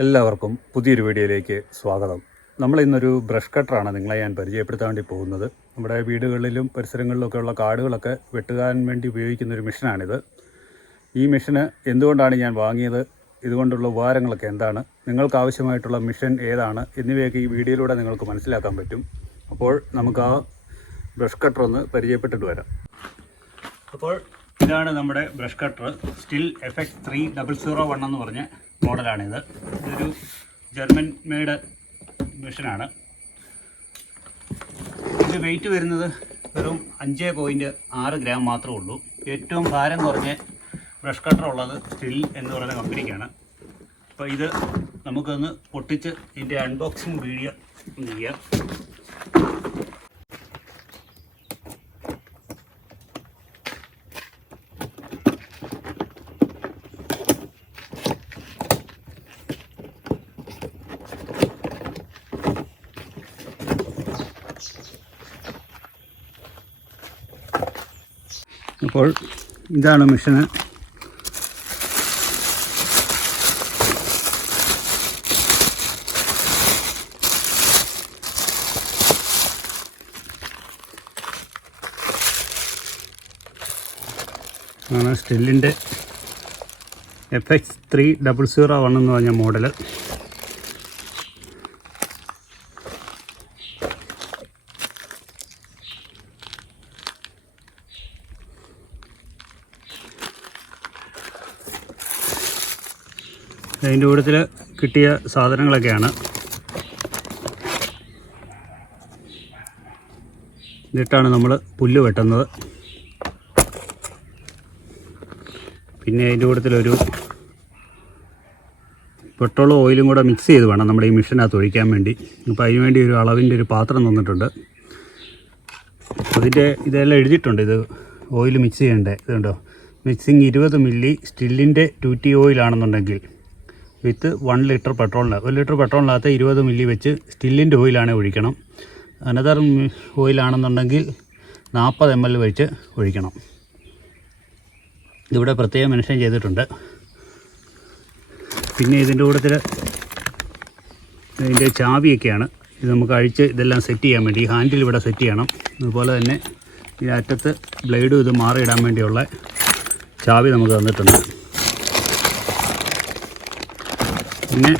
എല്ലാവർക്കും പുതിയൊരു വീഡിയോയിലേക്ക് സ്വാഗതം. നമ്മൾ ഇന്നൊരു ബ്രഷ് കട്ടറാണ് നിങ്ങളെ ഞാൻ പരിചയപ്പെടുത്താൻ വേണ്ടി പോകുന്നത്. നമ്മുടെ വീടുകളിലും പരിസരങ്ങളിലൊക്കെ ഉള്ള കാടുകളൊക്കെ വെട്ടുകാൻ വേണ്ടി ഉപയോഗിക്കുന്നൊരു മെഷീനാണിത്. ഈ മെഷീന് എന്തുകൊണ്ടാണ് ഞാൻ വാങ്ങിയത്, ഇതുകൊണ്ടുള്ള ഉപകാരങ്ങളൊക്കെ എന്താണ്, നിങ്ങൾക്ക് ആവശ്യമായിട്ടുള്ള മെഷീൻ ഏതാണ് എന്നിവയൊക്കെ ഈ വീഡിയോയിലൂടെ നിങ്ങൾക്ക് മനസ്സിലാക്കാൻ പറ്റും. അപ്പോൾ നമുക്ക് ആ ബ്രഷ് കട്ടർ ഒന്ന് പരിചയപ്പെട്ടിട്ട് വരാം. അപ്പോൾ ഇതാണ് നമ്മുടെ ബ്രഷ് കട്ടർ. സ്റ്റിൽ എഫക്ട് 3001 എന്ന് പറഞ്ഞ മോഡലാണിത്. ഇതൊരു ജർമ്മൻ മെയ്ഡ് മെഷീനാണ്. ഇത് വെയിറ്റ് വരുന്നത് വെറും 5.6 ഗ്രാം മാത്രമേ ഉള്ളൂ. ഏറ്റവും ഭാരം കുറഞ്ഞ ബ്രഷ് കട്ടർ ഉള്ളത് സ്റ്റിൽ എന്ന് പറയുന്ന കമ്പനിക്കാണ്. അപ്പോൾ ഇത് നമുക്കൊന്ന് പൊട്ടിച്ച് ഇതിൻ്റെ അൺബോക്സിങ് വീഡിയോ ചെയ്യാം. അപ്പോൾ ഇതാണ് മെഷീന്. ആണ് സ്റ്റില്ലിൻ്റെ FX3001 എന്ന് പറഞ്ഞ മോഡൽ. അതിൻ്റെ കൂട്ടത്തിൽ കിട്ടിയ സാധനങ്ങളൊക്കെയാണ്. എന്നിട്ടാണ് നമ്മൾ പുല്ല് വെട്ടുന്നത്. പിന്നെ അതിൻ്റെ കൂട്ടത്തിലൊരു പെട്രോളും ഓയിലും കൂടെ മിക്സ് ചെയ്ത് വേണം നമ്മുടെ ഈ മെഷീനകത്ത് ഒഴിക്കാൻ വേണ്ടി. അപ്പോൾ അതിന് വേണ്ടി ഒരു അളവിൻ്റെ ഒരു പാത്രം തന്നിട്ടുണ്ട്. അതിൻ്റെ ഇതെല്ലാം എഴുതിയിട്ടുണ്ട്. ഇത് ഓയിൽ മിക്സ് ചെയ്യേണ്ടത് ഇതുണ്ടോ, മിക്സിങ് 20 മില്ലി സ്റ്റില്ലിൻ്റെ 2T ഓയിലാണെന്നുണ്ടെങ്കിൽ വിത്ത് 1 ലിറ്റർ പെട്രോളിന്. 1 ലിറ്റർ പെട്രോളിനകത്ത് 20 മില്ലി വെച്ച് സ്റ്റില്ലിൻ്റെ ഓയിലാണ് ഒഴിക്കണം. അനദർ ഓയിലാണെന്നുണ്ടെങ്കിൽ 40 ml വെച്ച് ഒഴിക്കണം. ഇതിവിടെ പ്രത്യേകം മെൻഷൻ ചെയ്തിട്ടുണ്ട്. പിന്നെ ഇതിൻ്റെ കൂട്ടത്തിൽ ഇതിൻ്റെ ചാവിയൊക്കെയാണ്. ഇത് നമുക്ക് അഴിച്ച് ഇതെല്ലാം സെറ്റ് ചെയ്യാൻ വേണ്ടി ഈ ഹാൻഡിൽ ഇവിടെ സെറ്റ് ചെയ്യണം. അതുപോലെ തന്നെ ഈ അറ്റത്ത് ബ്ലേഡും ഇത് മാറിയിടാൻ വേണ്ടിയുള്ള ചാവി നമുക്ക് തന്നിട്ടുണ്ട്. പിന്നെ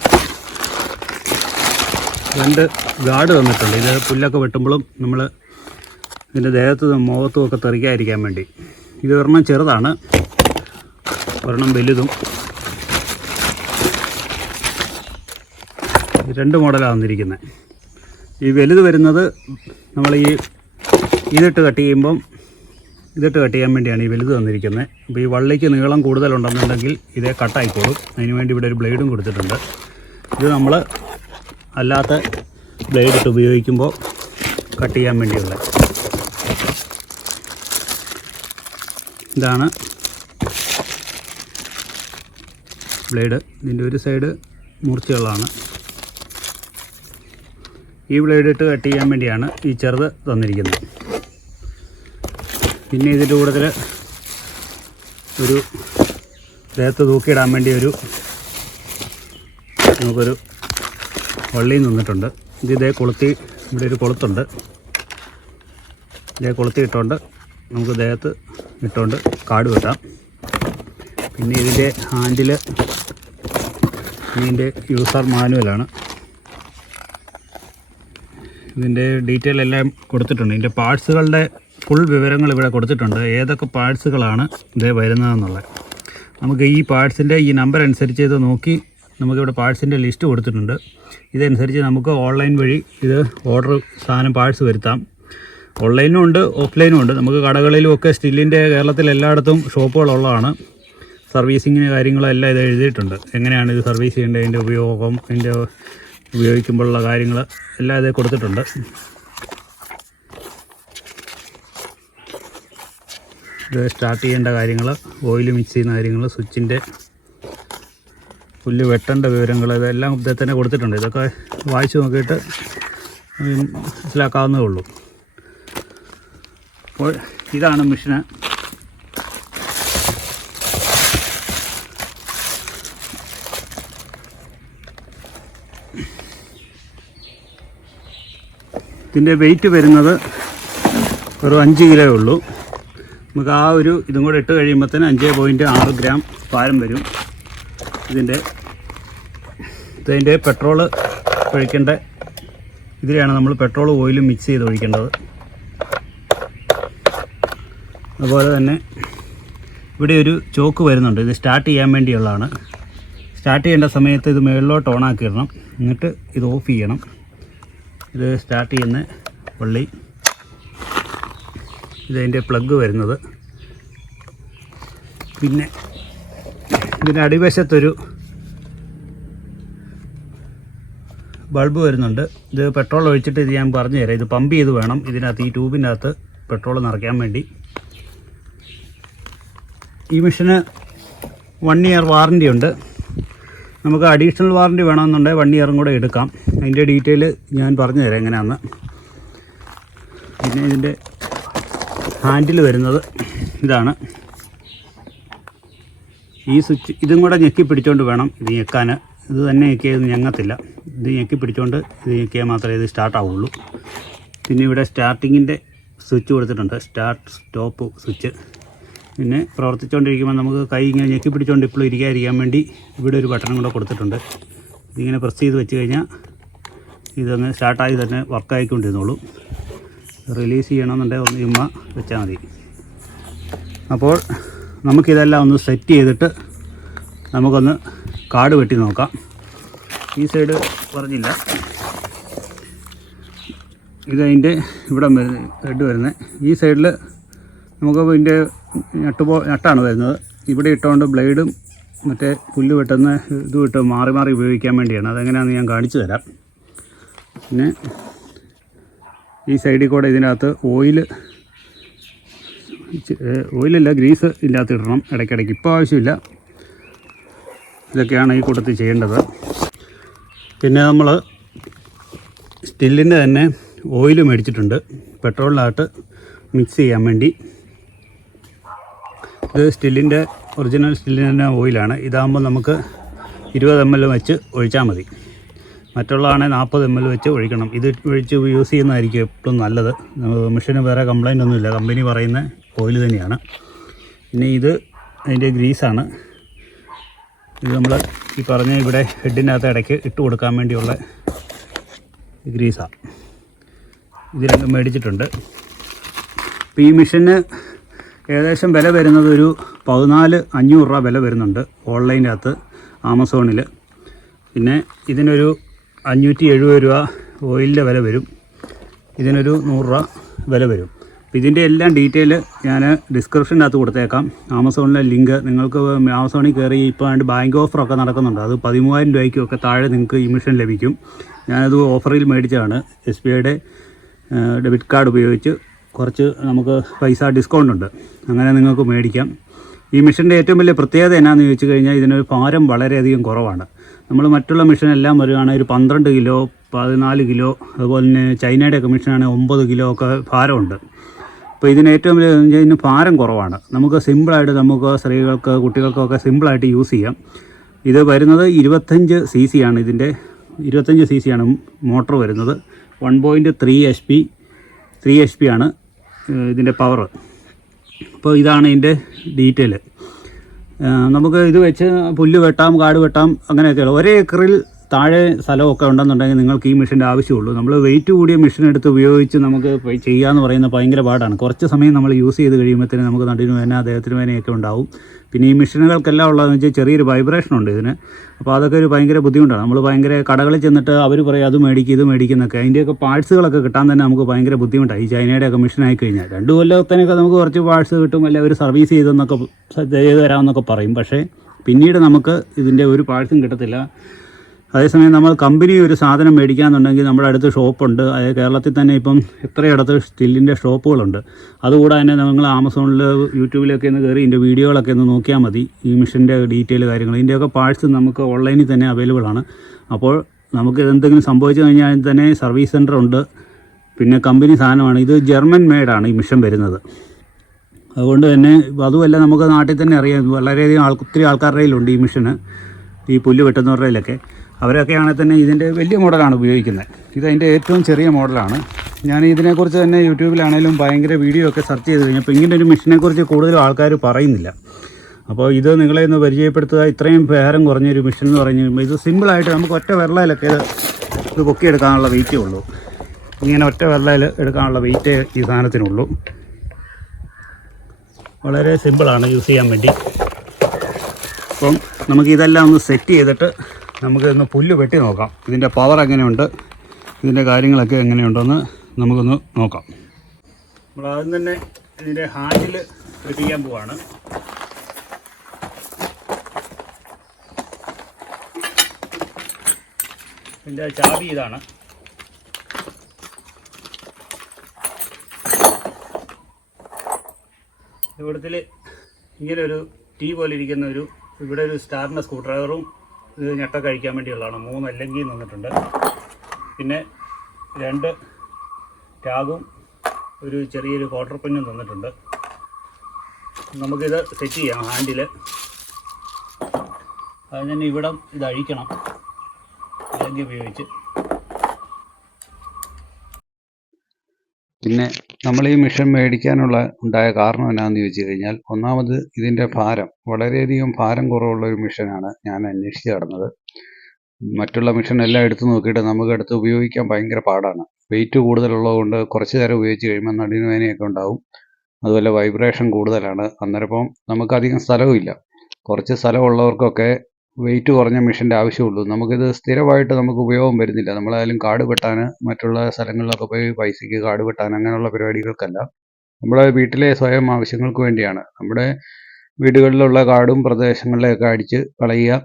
2 ഗാർഡ് തന്നിട്ടുണ്ട്. ഇത് പുല്ലൊക്കെ വെട്ടുമ്പോഴും നമ്മൾ ഇതിൻ്റെ ദേഹത്തും മുഖത്തും ഒക്കെ തെറിക്കാതിരിക്കാൻ വേണ്ടി. ഇത് ഒരെണ്ണം ചെറുതാണ്, ഒരെണ്ണം വലുതും. 2 മോഡലാണ് വന്നിരിക്കുന്നത്. ഈ വലുത് വരുന്നത് നമ്മൾ ഇതിട്ട് കട്ട് ചെയ്യുമ്പം ഇതിട്ട് കട്ട് ചെയ്യാൻ വേണ്ടിയാണ് ഈ വലുത് തന്നിരിക്കുന്നത്. അപ്പോൾ ഈ വള്ളിക്ക് നീളം കൂടുതലുണ്ടെന്നുണ്ടെങ്കിൽ ഇതേ കട്ടായിക്കോളും. അതിന് വേണ്ടി ഇവിടെ ഒരു ബ്ലേഡും കൊടുത്തിട്ടുണ്ട്. ഇത് നമ്മൾ അല്ലാത്ത ബ്ലേഡ് ഇട്ട് ഉപയോഗിക്കുമ്പോൾ കട്ട് ചെയ്യാൻ വേണ്ടിയുള്ള ഇതാണ് ബ്ലേഡ്. ഇതിൻ്റെ ഒരു സൈഡ് മൂർച്ചയുള്ളതാണ്. ഈ ബ്ലേഡ് ഇട്ട് കട്ട് ചെയ്യാൻ വേണ്ടിയാണ് ഈ ചെറുത് തന്നിരിക്കുന്നത്. പിന്നെ ഇതിൻ്റെ കൂട്ടത്തിൽ ഒരു ദേഹത്ത് തൂക്കിയിടാൻ വേണ്ടി നമുക്കൊരു വള്ളിയും നിന്നിട്ടുണ്ട്. ഇതേ കൊളുത്തി ഇവിടെ ഒരു കൊളുത്തുണ്ട്. ഇതേ കൊളുത്തി ഇട്ടുകൊണ്ട് നമുക്ക് ദേഹത്ത് ഇട്ടുകൊണ്ട് കാട് വെട്ടാം. പിന്നെ ഇതിൻ്റെ ഹാൻഡിൽ ഇതിൻ്റെ യൂസർ മാനുവലാണ്. ഇതിൻ്റെ ഡീറ്റെയിൽ എല്ലാം കൊടുത്തിട്ടുണ്ട്. ഇതിൻ്റെ പാർട്സുകളുടെ ഫുൾ വിവരങ്ങൾ ഇവിടെ കൊടുത്തിട്ടുണ്ട്. ഏതൊക്കെ പാർട്സുകളാണ് ഇതേ വരുന്നതെന്നുള്ളത്. നമുക്ക് ഈ പാർട്സിൻ്റെ ഈ നമ്പർ അനുസരിച്ച് ഇത് നോക്കി നമുക്കിവിടെ പാർട്സിൻ്റെ ലിസ്റ്റ് കൊടുത്തിട്ടുണ്ട്. ഇതനുസരിച്ച് നമുക്ക് ഓൺലൈൻ വഴി ഇത് സാധനം പാർട്സ് വരുത്താം. ഓൺലൈനും ഉണ്ട്, ഓഫ്ലൈനും ഉണ്ട്. നമുക്ക് കടകളിലും ഒക്കെ സ്റ്റില്ലിൻ്റെ കേരളത്തിൽ എല്ലായിടത്തും ഷോപ്പുകളുള്ളതാണ്. സർവീസിങ്ങിന് കാര്യങ്ങളെല്ലാം ഇത് എഴുതിയിട്ടുണ്ട്. എങ്ങനെയാണ് ഇത് സർവീസ് ചെയ്യേണ്ടത്, അതിൻ്റെ ഉപയോഗം, അതിൻ്റെ ഉപയോഗിക്കുമ്പോഴുള്ള കാര്യങ്ങൾ എല്ലാം ഇത് കൊടുത്തിട്ടുണ്ട്. ഇത് സ്റ്റാർട്ട് ചെയ്യേണ്ട കാര്യങ്ങൾ, ഓയിൽ മിക്സ് ചെയ്യുന്ന കാര്യങ്ങൾ, സ്വിച്ചിൻ്റെ പുല്ല് വെട്ടേണ്ട വിവരങ്ങൾ, ഇതെല്ലാം ഇതിൽ തന്നെ കൊടുത്തിട്ടുണ്ട്. ഇതൊക്കെ വായിച്ച് നോക്കിയിട്ട് മനസ്സിലാക്കാവുന്നതേ ഉള്ളൂ. അപ്പോൾ ഇതാണ് മെഷീന്. ഇതിൻ്റെ വെയിറ്റ് വരുന്നത് ഒരു 5 കിലോ ഉള്ളൂ. നമുക്ക് ആ ഒരു ഇതും കൂടെ ഇട്ട് കഴിയുമ്പോഴത്തേന് 5.6 ഗ്രാം ഭാരം വരും. ഇതിൻ്റെ പെട്രോള് ഒഴിക്കേണ്ട ഇതിലാണ് നമ്മൾ പെട്രോൾ ഓയിലും മിക്സ് ചെയ്ത് ഒഴിക്കേണ്ടത്. അതുപോലെ തന്നെ ഇവിടെ ഒരു ചോക്ക് വരുന്നുണ്ട്. ഇത് സ്റ്റാർട്ട് ചെയ്യാൻ വേണ്ടിയുള്ളതാണ്. സ്റ്റാർട്ട് ചെയ്യേണ്ട സമയത്ത് ഇത് മുകളിലോട്ട് ഓണാക്കി ഇടണം. എന്നിട്ട് ഇത് ഓഫ് ചെയ്യണം. ഇത് സ്റ്റാർട്ട് ചെയ്യുന്ന വള്ളി, ഇതതിൻ്റെ പ്ലഗ് വരുന്നത്. പിന്നെ ഇതിൻ്റെ അടിവശത്തൊരു ബൾബ് വരുന്നുണ്ട്. ഇത് പെട്രോൾ ഒഴിച്ചിട്ട് ഇത് ഞാൻ പറഞ്ഞു തരാം. ഇത് പമ്പ് ചെയ്ത് വേണം ഇതിനകത്ത്, ഈ ട്യൂബിൻ്റെ അകത്ത് പെട്രോൾ നിറയ്ക്കാൻ വേണ്ടി. ഈ മെഷീന് 1 ഇയർ വാറൻറ്റി ഉണ്ട്. നമുക്ക് അഡീഷണൽ വാറൻറ്റി വേണമെന്നുണ്ടെങ്കിൽ 1 ഇയറും കൂടെ എടുക്കാം. അതിൻ്റെ ഡീറ്റെയിൽ ഞാൻ പറഞ്ഞു തരാം എങ്ങനെയാണെന്ന്. പിന്നെ ഇതിൻ്റെ ഹാൻഡിൽ വരുന്നത് ഇതാണ്. ഈ സ്വിച്ച് ഇതും കൂടെ ഞെക്കി പിടിച്ചുകൊണ്ട് വേണം ഇത് ഞെക്കാൻ. ഇത് തന്നെ ഞെക്കിയത് ഞങ്ങത്തില്ല. ഇത് ഞെക്കി പിടിച്ചുകൊണ്ട് ഇത് ഞെക്കിയാൽ മാത്രമേ ഇത് സ്റ്റാർട്ടാവുള്ളൂ. പിന്നെ ഇവിടെ സ്റ്റാർട്ടിങ്ങിൻ്റെ സ്വിച്ച് കൊടുത്തിട്ടുണ്ട്, സ്റ്റാർട്ട് സ്റ്റോപ്പ് സ്വിച്ച്. പിന്നെ പ്രവർത്തിച്ചുകൊണ്ടിരിക്കുമ്പോൾ നമുക്ക് കൈ ഇങ്ങനെ ഞെക്കി പിടിച്ചുകൊണ്ട് ഇപ്പോഴും ഇരിക്കാതിരിക്കാൻ വേണ്ടി ഇവിടെ ഒരു ബട്ടണും കൂടെ കൊടുത്തിട്ടുണ്ട്. ഇതിങ്ങനെ പ്രസ് ചെയ്ത് വെച്ച് കഴിഞ്ഞാൽ ഇതങ്ങ് സ്റ്റാർട്ടായി തന്നെ വർക്കായിക്കൊണ്ടിരുന്നോളൂ. റിലീസ് ചെയ്യണമെന്നുണ്ടെങ്കിൽ ഒന്ന് ചുമ്മാ വെച്ചാൽ മതി. അപ്പോൾ നമുക്കിതെല്ലാം ഒന്ന് സെറ്റ് ചെയ്തിട്ട് നമുക്കൊന്ന് കാട് വെട്ടി നോക്കാം. ഈ സൈഡ് പറഞ്ഞില്ല, ഇതതിൻ്റെ ഇവിടെ ഹെഡ് വരുന്നത്. ഈ സൈഡിൽ നമുക്ക് ഇതിൻ്റെ നട്ടാണ് വരുന്നത്. ഇവിടെ ഇട്ടുകൊണ്ട് ബ്ലേഡും മറ്റേ പുല്ല് വെട്ടുന്ന ഇത് വിട്ട് മാറി മാറി ഉപയോഗിക്കാൻ വേണ്ടിയാണ്. അതെങ്ങനെയാണെന്ന് ഞാൻ കാണിച്ചു തരാം. പിന്നെ ഈ സൈഡിൽ കൂടെ ഇതിനകത്ത് ഓയിലല്ല ഗ്രീസ് ഇല്ലാത്തിടണം ഇടയ്ക്കിടയ്ക്ക്. ഇപ്പോൾ ആവശ്യമില്ല. ഇതൊക്കെയാണ് ഈ കൂട്ടത്തിൽ ചെയ്യേണ്ടത്. പിന്നെ നമ്മൾ സ്റ്റില്ലിൻ്റെ തന്നെ ഓയിൽ മേടിച്ചിട്ടുണ്ട് പെട്രോളിനകത്ത് മിക്സ് ചെയ്യാൻ വേണ്ടി. ഇത് സ്റ്റില്ലിൻ്റെ ഒറിജിനൽ സ്റ്റില്ലിൻ്റെ ഓയിലാണ്. ഇതാകുമ്പോൾ നമുക്ക് 20 ml വെച്ച് ഒഴിച്ചാൽ മതി. മറ്റുള്ളതാണെങ്കിൽ 40 ml വെച്ച് ഒഴിക്കണം. ഇത് ഒഴിച്ച് യൂസ് ചെയ്യുന്നതായിരിക്കും എപ്പോഴും നല്ലത്. മെഷീന് വേറെ കംപ്ലൈൻ്റ് ഒന്നുമില്ല, കമ്പനി പറയുന്ന ഓയിൽ തന്നെയാണ്. പിന്നെ ഇത് അതിൻ്റെ ഗ്രീസാണ്. ഇത് നമ്മൾ ഈ പറഞ്ഞ ഇവിടെ ഹെഡിനകത്ത് ഇടയ്ക്ക് ഇട്ട് കൊടുക്കാൻ വേണ്ടിയുള്ള ഗ്രീസാണ്. ഇത് രണ്ടും മേടിച്ചിട്ടുണ്ട്. ഇപ്പോൾ ഈ മെഷീന് ഏകദേശം വില വരുന്നത് ഒരു 14,500 രൂപ വില വരുന്നുണ്ട് ഓൺലൈൻ്റെ അകത്ത് ആമസോണിൽ. പിന്നെ ഇതിനൊരു 570 രൂപ ഓയിലിൻ്റെ വില വരും. ഇതിനൊരു 100 രൂപ വില വരും. അപ്പോൾ ഇതിൻ്റെ എല്ലാം ഡീറ്റെയിൽ ഞാൻ ഡിസ്ക്രിപ്ഷനകത്ത് കൊടുത്തേക്കാം. ആമസോണിലെ ലിങ്ക് നിങ്ങൾക്ക് ആമസോണിൽ കയറി ഇപ്പോൾ ബാങ്ക് ഓഫറൊക്കെ നടക്കുന്നുണ്ട്. അത് 13,000 രൂപയ്ക്കൊക്കെ താഴെ നിങ്ങൾക്ക് ഈ മെഷീൻ ലഭിക്കും. ഞാനത് ഓഫറിൽ മേടിച്ചതാണ്. SBIയുടെ ഡെബിറ്റ് കാർഡ് ഉപയോഗിച്ച് കുറച്ച് നമുക്ക് പൈസ ഡിസ്കൗണ്ട് ഉണ്ട്. അങ്ങനെ നിങ്ങൾക്ക് മേടിക്കാം. ഈ മെഷീൻ്റെ ഏറ്റവും വലിയ പ്രത്യേകത എന്നാന്ന് ചോദിച്ചു കഴിഞ്ഞാൽ ഇതിനൊരു ഭാരം വളരെയധികം കുറവാണ്. നമ്മൾ മറ്റുള്ള മെഷീനെല്ലാം വരുവാണെങ്കിൽ ഒരു 12 കിലോ 14 കിലോ, അതുപോലെ തന്നെ ചൈനയുടെയൊക്കെ മെഷീനാണെങ്കിൽ 9 കിലോ ഒക്കെ ഭാരമുണ്ട്. അപ്പോൾ ഇതിന് ഏറ്റവും വലിയ ഇതിന് ഭാരം കുറവാണ്. നമുക്ക് സിമ്പിളായിട്ട് നമുക്ക് സ്ത്രീകൾക്ക് കുട്ടികൾക്കൊക്കെ സിമ്പിളായിട്ട് യൂസ് ചെയ്യാം. ഇത് വരുന്നത് 25 cc ആണ്. ഇതിൻ്റെ 25 cc ആണ് മോട്ടർ വരുന്നത്. 1.3 HP ആണ് ഇതിൻ്റെ പവർ. അപ്പോൾ ഇതാണ് ഇതിൻ്റെ ഡീറ്റെയിൽ. നമുക്ക് ഇത് വെച്ച് പുല്ല് വെട്ടാം, കാട് വെട്ടാം, അങ്ങനെയൊക്കെയുള്ള ഒരേ ഏക്കറിൽ താഴെ സ്ഥലമൊക്കെ ഉണ്ടെന്നുണ്ടെങ്കിൽ നിങ്ങൾക്ക് ഈ മെഷീൻ്റെ ആവശ്യമുള്ളൂ. നമ്മൾ വെയിറ്റ് കൂടിയ മെഷീൻ എടുത്ത് ഉപയോഗിച്ച് നമുക്ക് ചെയ്യാമെന്ന് പറയുന്നത് ഭയങ്കര പാടാണ്. കുറച്ച് സമയം നമ്മൾ യൂസ് ചെയ്ത് കഴിയുമ്പോഴത്തേന് നമുക്ക് നടുവിന് വേദന, അദ്ദേഹത്തിന് വേദനയൊക്കെ ഉണ്ടാവും. പിന്നെ ഈ മെഷീനുകൾക്കെല്ലാം ഉള്ളതെന്ന് വെച്ചാൽ ചെറിയൊരു വൈബ്രേഷൻ ഉണ്ട് ഇതിന്. അപ്പോൾ അതൊക്കെ ഒരു ഭയങ്കര ബുദ്ധിമുട്ടാണ്. നമ്മൾ ഭയങ്കര കടകളിൽ ചെന്നിട്ട് അവർ പറയും അത് മേടിക്കും ഇത് മേടിക്കുന്നൊക്കെ. അതിൻ്റെയൊക്കെ പാർട്സുകളൊക്കെ കിട്ടാൻ തന്നെ നമുക്ക് ഭയങ്കര ബുദ്ധിമുട്ടാണ്. ഈ ചൈനയുടെയൊക്കെ മെഷീൻ ആയി കഴിഞ്ഞാൽ 2 കൊല്ലത്തിനൊക്കെ നമുക്ക് കുറച്ച് പാർട്സ് കിട്ടും, അല്ലെങ്കിൽ അവർ സർവീസ് ചെയ്തെന്നൊക്കെ ചെയ്ത് തരാമെന്നൊക്കെ പറയും. പക്ഷേ പിന്നീട് നമുക്ക് ഇതിൻ്റെ ഒരു പാർട്സും കിട്ടത്തില്ല. അതേസമയം നമ്മൾ കമ്പനി ഒരു സാധനം മേടിക്കാമെന്നുണ്ടെങ്കിൽ നമ്മുടെ അടുത്ത് ഷോപ്പുണ്ട്. അതായത് കേരളത്തിൽ തന്നെ ഇപ്പം എത്രയിടത്ത് സ്റ്റില്ലിൻ്റെ ഷോപ്പുകളുണ്ട്. അതുകൂടെ തന്നെ നിങ്ങൾ ആമസോണിൽ യൂട്യൂബിലൊക്കെ ഒന്ന് കയറി ഇതിൻ്റെ വീഡിയോകളൊക്കെ ഒന്ന് നോക്കിയാൽ മതി. ഈ മെഷീൻ്റെ ഡീറ്റെയിൽ കാര്യങ്ങൾ ഇതിൻ്റെയൊക്കെ പാർട്സ് നമുക്ക് ഓൺലൈനിൽ തന്നെ അവൈലബിൾ ആണ്. അപ്പോൾ നമുക്ക് എന്തെങ്കിലും സംഭവിച്ചു കഴിഞ്ഞാൽ തന്നെ സർവീസ് സെൻ്റർ ഉണ്ട്. പിന്നെ കമ്പനി സാധനമാണ്. ഇത് ജർമ്മൻ മെയ്ഡാണ് ഈ മെഷീൻ വരുന്നത്. അതുകൊണ്ട് തന്നെ അതുമല്ല നമുക്ക് നാട്ടിൽ തന്നെ അറിയാം, വളരെയധികം ഒത്തിരി ആൾക്കാരുടെ കയ്യിലുണ്ട് ഈ മെഷീന്. ഈ പുല്ല് വെട്ടുന്നവരുടെയിലൊക്കെ അവരൊക്കെ ആണെങ്കിൽ തന്നെ ഇതിൻ്റെ വലിയ മോഡലാണ് ഉപയോഗിക്കുന്നത്. ഇതതിൻ്റെ ഏറ്റവും ചെറിയ മോഡലാണ്. ഞാൻ ഇതിനെക്കുറിച്ച് തന്നെ യൂട്യൂബിലാണെങ്കിലും ഭയങ്കര വീഡിയോ ഒക്കെ സെർച്ച് ചെയ്ത് കഴിഞ്ഞപ്പോൾ ഇങ്ങനെ ഒരു മെഷീനെക്കുറിച്ച് കൂടുതലും ആൾക്കാർ പറയുന്നില്ല. അപ്പോൾ ഇത് നിങ്ങളെ ഒന്ന് പരിചയപ്പെടുത്തുക. ഇത്രയും ഭാരം കുറഞ്ഞൊരു മെഷീൻ എന്ന് പറഞ്ഞു കഴിയുമ്പോൾ ഇത് സിമ്പിളായിട്ട് നമുക്ക് ഒറ്റ വിരലിലൊക്കെ ഇത് പൊക്കിയെടുക്കാനുള്ള വെയിറ്റേ ഉള്ളൂ. ഇങ്ങനെ ഒറ്റ വിരലിൽ എടുക്കാനുള്ള വെയിറ്റേ ഈ സാധനത്തിനുള്ളൂ. വളരെ സിമ്പിളാണ് യൂസ് ചെയ്യാൻ വേണ്ടി. അപ്പം നമുക്കിതെല്ലാം ഒന്ന് സെറ്റ് ചെയ്തിട്ട് നമുക്കിതൊന്ന് പുല്ല് വെട്ടി നോക്കാം. ഇതിൻ്റെ പവർ എങ്ങനെയുണ്ട്, ഇതിൻ്റെ കാര്യങ്ങളൊക്കെ എങ്ങനെയുണ്ടെന്ന് നമുക്കൊന്ന് നോക്കാം. നമ്മൾ ആദ്യം തന്നെ ഇതിൻ്റെ ഹാൻഡിൽ പിടിപ്പിക്കാൻ പോവാണ്. ഇതിൻ്റെ ചാബി ഇതാണ്. ഇവിടത്തിൽ ഇങ്ങനെ ഒരു ടീ പോലെ ഇരിക്കുന്ന ഇവിടെ ഒരു സ്റ്റാറിൻ്റെ സ്ക്രൂ ഡ്രൈവറും ഇത് ഞെട്ട കഴിക്കാൻ വേണ്ടിയുള്ളതാണ്. 3 അല്ലെങ്കിൽ തന്നിട്ടുണ്ട്. പിന്നെ 2 ടാഗും ഒരു ചെറിയൊരു ക്വാർട്ടർ പിന്നും തന്നിട്ടുണ്ട്. നമുക്കിത് സെറ്റ് ചെയ്യാം ഹാൻഡിൽ. അതിന് തന്നെ ഇവിടം ഇത് അഴിക്കണം അല്ലെങ്കിൽ ഉപയോഗിച്ച്. പിന്നെ നമ്മൾ ഈ മെഷീൻ മേടിക്കാനുള്ള ഉണ്ടായ കാരണം എന്നാന്ന് ചോദിച്ചു കഴിഞ്ഞാൽ, ഒന്നാമത് ഇതിൻ്റെ ഭാരം, വളരെയധികം ഭാരം കുറവുള്ള ഒരു മെഷീനാണ് ഞാൻ അന്വേഷിച്ച് നടന്നത്. മറ്റുള്ള മെഷീൻ എല്ലാം എടുത്ത് നോക്കിയിട്ട് നമുക്കെടുത്ത് ഉപയോഗിക്കാൻ ഭയങ്കര പാടാണ്. വെയിറ്റ് കൂടുതലുള്ളതുകൊണ്ട് കുറച്ച് നേരം ഉപയോഗിച്ച് കഴിയുമ്പോൾ നടുവേദനയൊക്കെ ഉണ്ടാവും. അതുപോലെ വൈബ്രേഷൻ കൂടുതലാണ്. അന്നേരപ്പം നമുക്കധികം സ്ഥലവുമില്ല. കുറച്ച് സ്ഥലമുള്ളവർക്കൊക്കെ വെയിറ്റ് കുറഞ്ഞ മെഷീൻ്റെ ആവശ്യമുള്ളൂ. നമുക്കിത് സ്ഥിരമായിട്ട് നമുക്ക് ഉപയോഗം വരുന്നില്ല. നമ്മളായാലും കാട് വെട്ടാൻ, മറ്റുള്ള സ്ഥലങ്ങളിലൊക്കെ പോയി പൈസയ്ക്ക് കാട് വെട്ടാൻ, അങ്ങനെയുള്ള പരിപാടികൾക്കല്ല. നമ്മുടെ വീട്ടിലെ സ്വയം ആവശ്യങ്ങൾക്ക് വേണ്ടിയാണ്. നമ്മുടെ വീടുകളിലുള്ള കാടും പ്രദേശങ്ങളിലൊക്കെ അടിച്ച് കളയുക.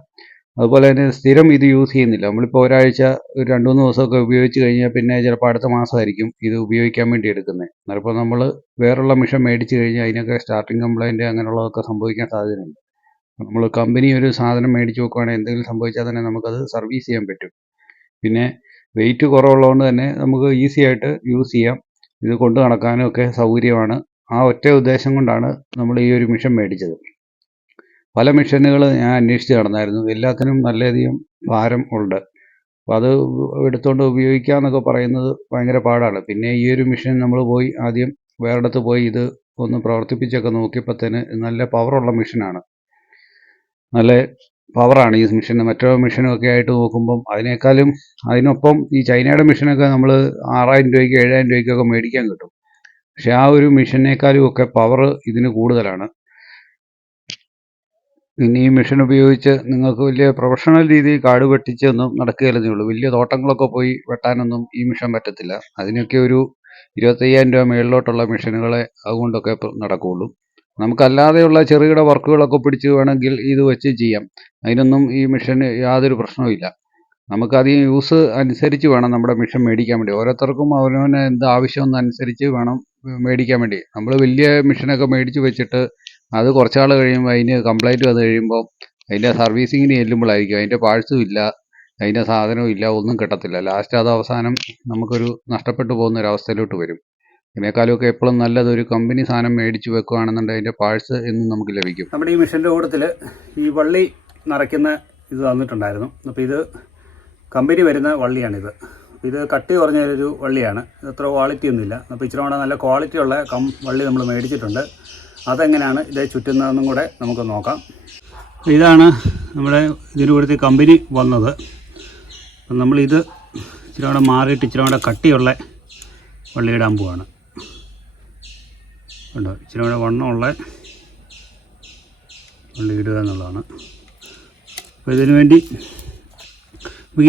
അതുപോലെ തന്നെ സ്ഥിരം ഇത് യൂസ് ചെയ്യുന്നില്ല. നമ്മളിപ്പോൾ ഒരാഴ്ച, ഒരു 2-3 ദിവസമൊക്കെ ഉപയോഗിച്ച് കഴിഞ്ഞാൽ പിന്നെ ചിലപ്പോൾ അടുത്ത മാസമായിരിക്കും ഇത് ഉപയോഗിക്കാൻ വേണ്ടി എടുക്കുന്നത്. അന്നേരപ്പോൾ നമ്മൾ വേറുള്ള മെഷീൻ മേടിച്ച് കഴിഞ്ഞാൽ അതിനൊക്കെ സ്റ്റാർട്ടിങ് കംപ്ലൈൻറ്റ് അങ്ങനെയുള്ളതൊക്കെ സംഭവിക്കാൻ സാധ്യതയുണ്ട്. നമ്മൾ കമ്പനി ഒരു സാധനം മേടിച്ച് വെക്കുകയാണെങ്കിൽ എന്തെങ്കിലും സംഭവിച്ചാൽ തന്നെ നമുക്കത് സർവീസ് ചെയ്യാൻ പറ്റും. പിന്നെ വെയിറ്റ് കുറവുള്ളതുകൊണ്ട് തന്നെ നമുക്ക് ഈസി ആയിട്ട് യൂസ് ചെയ്യാം. ഇത് കൊണ്ട് നടക്കാനും ഒക്കെ സൗകര്യമാണ്. ആ ഒറ്റ ഉദ്ദേശം കൊണ്ടാണ് നമ്മൾ ഈ ഒരു മെഷീൻ മേടിച്ചത്. പല മെഷീനുകൾ ഞാൻ അന്വേഷിച്ച് നടന്നായിരുന്നു. എല്ലാത്തിനും വളരെയധികം ഭാരം ഉണ്ട്. അപ്പോൾ അത് എടുത്തുകൊണ്ട് ഉപയോഗിക്കുക എന്നൊക്കെ പറയുന്നത് ഭയങ്കര പാടാണ്. പിന്നെ ഈ ഒരു മെഷീൻ നമ്മൾ പോയി ആദ്യം വേറെടുത്ത് പോയി ഇത് ഒന്ന് പ്രവർത്തിപ്പിച്ചൊക്കെ നോക്കിയപ്പോഴത്തേന് നല്ല പവറുള്ള മെഷീനാണ്. നല്ല പവറാണ് ഈ മെഷീന്. മറ്റോ മെഷീനൊക്കെ ആയിട്ട് നോക്കുമ്പം അതിനൊപ്പം ഈ ചൈനയുടെ മെഷീനൊക്കെ നമ്മൾ 6000 രൂപയ്ക്ക് 7000 രൂപയ്ക്കൊക്കെ മേടിക്കാൻ കിട്ടും. പക്ഷെ ആ ഒരു മെഷീനേക്കാളും ഒക്കെ പവർ ഇതിന് കൂടുതലാണ്. പിന്നെ ഈ മെഷീൻ ഉപയോഗിച്ച് നിങ്ങൾക്ക് വലിയ പ്രൊഫഷണൽ രീതിയിൽ കാട് വെട്ടിച്ചൊന്നും നടക്കുകയില്ലെന്നേ ഉള്ളൂ. വലിയ തോട്ടങ്ങളൊക്കെ പോയി വെട്ടാനൊന്നും ഈ മെഷീൻ പറ്റത്തില്ല. അതിനൊക്കെ ഒരു 25,000 രൂപ മുകളിലോട്ടുള്ള മെഷീനുകളെ അതുകൊണ്ടൊക്കെ നടക്കുകയുള്ളൂ. നമുക്കല്ലാതെയുള്ള ചെറുകിട വർക്കുകളൊക്കെ പിടിച്ച് വേണമെങ്കിൽ ഇത് വെച്ച് ചെയ്യാം. അതിനൊന്നും ഈ മെഷീന് യാതൊരു പ്രശ്നവുമില്ല. നമുക്കധികം യൂസ് അനുസരിച്ച് വേണം നമ്മുടെ മെഷീൻ മേടിക്കാൻ വേണ്ടി. ഓരോരുത്തർക്കും അവനവന് എന്ത് ആവശ്യമെന്നനുസരിച്ച് വേണം മേടിക്കാൻ വേണ്ടി. നമ്മൾ വലിയ മെഷീനൊക്കെ മേടിച്ച് വെച്ചിട്ട് അത് കുറച്ച് നാൾ കഴിയുമ്പോൾ അതിന് കംപ്ലൈൻറ്റ് വന്നു കഴിയുമ്പോൾ അതിൻ്റെ സർവീസിങ്ങിന് ചെല്ലുമ്പോഴായിരിക്കും അതിൻ്റെ പാർട്സും ഇല്ല, അതിൻ്റെ സാധനവും ഇല്ല, ഒന്നും കിട്ടത്തില്ല. ലാസ്റ്റ് അത് അവസാനം നമുക്കൊരു നഷ്ടപ്പെട്ടു പോകുന്ന ഒരു അവസ്ഥയിലോട്ട് വരും. ഇതിനേക്കാളുമൊക്കെ എപ്പോഴും നല്ലത് ഒരു കമ്പനി സാധനം മേടിച്ച് വെക്കുകയാണെന്നുണ്ടെങ്കിൽ അതിൻ്റെ പാർട്സ് എന്നും നമുക്ക് ലഭിക്കും. നമ്മുടെ ഈ മെഷീൻ്റെ കൂട്ടത്തിൽ ഈ വള്ളി നിറയ്ക്കുന്ന ഇത് തന്നിട്ടുണ്ടായിരുന്നു. അപ്പോൾ ഇത് കമ്പനി വരുന്ന വള്ളിയാണിത്. ഇത് കട്ടി കുറഞ്ഞൊരു വള്ളിയാണ്. ഇത് അത്ര ക്വാളിറ്റി ഒന്നുമില്ല. അപ്പോൾ ഇച്ചിരി കൂടെ നല്ല ക്വാളിറ്റിയുള്ള വള്ളി നമ്മൾ മേടിച്ചിട്ടുണ്ട്. അതെങ്ങനെയാണ് ഇത് ചുറ്റുന്നതെന്നും കൂടെ നമുക്ക് നോക്കാം. ഇതാണ് നമ്മുടെ ഇതിന് കൂടെ കമ്പനി വന്നത്. അപ്പം നമ്മളിത് ഇച്ചിരി കൂടെ മാറിയിട്ട് ഇച്ചിരി കൂടെ കട്ടിയുള്ള വള്ളി ഇടാൻ പോവാണ്. കണ്ടോ, ഇച്ചിരി കൂടെ വണ്ണമുള്ള വള്ളി ഇടുക എന്നുള്ളതാണ്. അപ്പോൾ ഇതിനു വേണ്ടി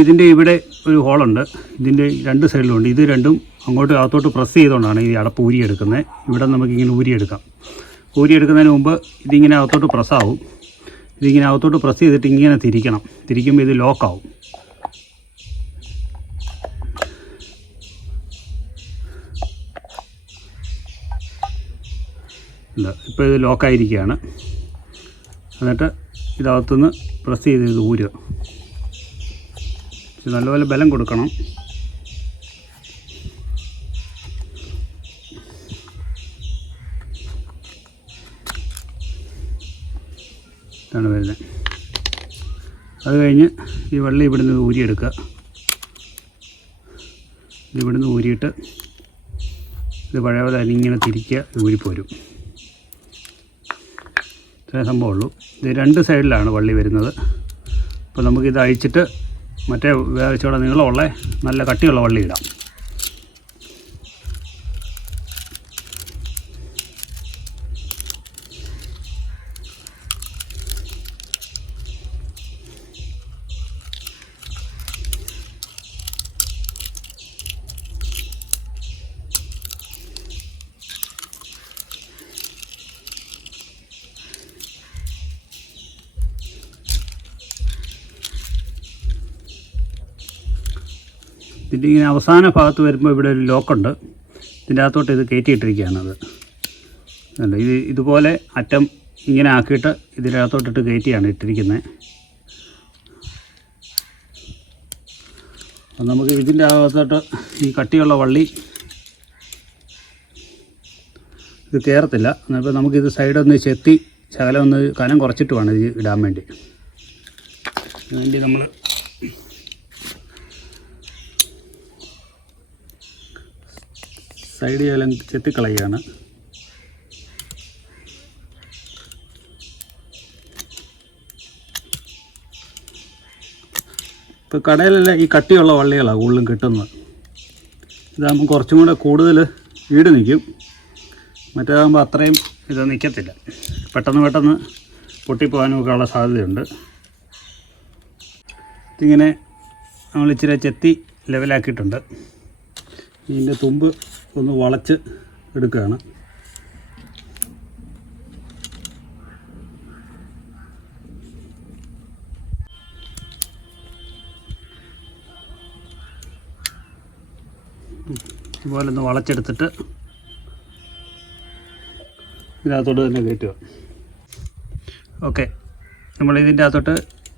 ഇതിൻ്റെ ഇവിടെ ഒരു ഹോളുണ്ട്. ഇതിൻ്റെ 2 സൈഡിലുണ്ട്. ഇത് രണ്ടും അങ്ങോട്ട് അകത്തോട്ട് പ്രസ് ചെയ്തുകൊണ്ടാണ് ഈ അടപ്പ് ഊരിയെടുക്കുന്നത്. ഇവിടെ നമുക്കിങ്ങനെ ഊരിയെടുക്കാം. ഊരിയെടുക്കുന്നതിന് മുമ്പ് ഇതിങ്ങനെ അകത്തോട്ട് പ്രസ്സാവും. ഇതിങ്ങനെ അകത്തോട്ട് പ്രസ് ചെയ്തിട്ട് ഇങ്ങനെ തിരിക്കണം. തിരിക്കുമ്പോൾ ഇത് ലോക്കാവും. ഇപ്പോൾ ഇത് ലോക്കായിരിക്കുകയാണ്. എന്നിട്ട് ഇതകത്തുനിന്ന് പ്രസ് ചെയ്ത് ഇത് ഊരുക. നല്ലപോലെ ബലം കൊടുക്കണം. ഇതാണ് വരുന്നത്. അത് കഴിഞ്ഞ് ഈ വള്ളി ഇവിടുന്ന് ഊരിയെടുക്കുക. ഇതിവിടുന്ന് ഊരിയിട്ട് ഇത് പഴയ പോലെ ഇങ്ങനെ തിരിക്കുക, ഊരിപ്പോരും. ഇത്രയും സംഭവമുള്ളൂ. ഇത് 2 സൈഡിലാണ് വള്ളി വരുന്നത്. അപ്പോൾ നമുക്കിത് അഴിച്ചിട്ട് മറ്റേ വേവിച്ചോടെ നീളമുള്ള നല്ല കട്ടിയുള്ള വള്ളി ഇടാം. ഇതിൻ്റെ ഇങ്ങനെ അവസാന ഭാഗത്ത് വരുമ്പോൾ ഇവിടെ ഒരു ലോക്കുണ്ട്. ഇതിൻ്റെ അകത്തോട്ട് ഇത് കയറ്റിയിട്ടിരിക്കുകയാണത്. അല്ല, ഇതുപോലെ അറ്റം ഇങ്ങനെ ആക്കിയിട്ട് ഇതിൻ്റെ അകത്തോട്ടിട്ട് കയറ്റിയാണ് ഇട്ടിരിക്കുന്നത്. അപ്പം നമുക്ക് ഇതിൻ്റെ അകത്തോട്ട് ഈ കട്ടിയുള്ള വള്ളി ഇത് കയറത്തില്ല. അപ്പോൾ നമുക്കിത് സൈഡൊന്ന് ചെത്തി ശകലം ഒന്ന് കനം കുറച്ചിട്ട് വേണം ഇത് ഇടാൻ വേണ്ടി. അതിനുവേണ്ടി നമ്മൾ സൈഡ് ശകലം ചെത്തിക്കളയുകയാണ്. ഇപ്പോൾ കടയിലെല്ലാം ഈ കട്ടിയുള്ള വള്ളികളാണ് കൂടുതലും കിട്ടുന്നത്. ഇതാകുമ്പോൾ കുറച്ചും കൂടെ കൂടുതൽ ഈട് നിൽക്കും. മറ്റേതാകുമ്പോൾ അത്രയും ഇത് നിൽക്കത്തില്ല. പെട്ടെന്ന് പൊട്ടിപ്പോകാനൊക്കെ ഉള്ള സാധ്യതയുണ്ട്. ഇതിങ്ങനെ നമ്മൾ ഇച്ചിരി ചെത്തി ലെവലാക്കിയിട്ടുണ്ട്. ഇതിൻ്റെ തുമ്പ് ഒന്ന് വളച്ച് എടുക്കുകയാണ്. ഇതുപോലെ ഒന്ന് വളച്ചെടുത്തിട്ട് ഇതിനകത്തോട്ട് തന്നെ കയറ്റുക. ഓക്കെ, നമ്മൾ ഇതിൻ്റെ അകത്തോട്ട്